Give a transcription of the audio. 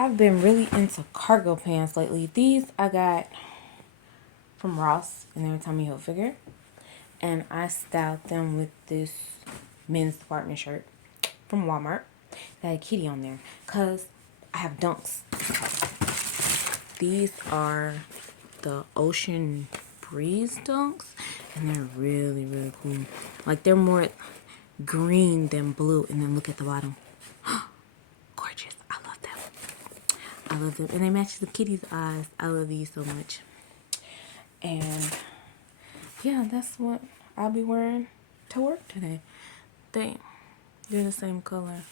I've been really into cargo pants lately. These I got from Ross and they were Tommy Hilfiger. And I styled them with this men's department shirt from Walmart that had a kitty on there. Because I have dunks. These are the Ocean Breeze dunks. And they're really, really cool. Like they're more green than blue. And then look at the bottom. Gorgeous. I love them. I love them. And they match the kitty's eyes. I love these so much. And yeah, that's what I'll be wearing to work today. They're the same color.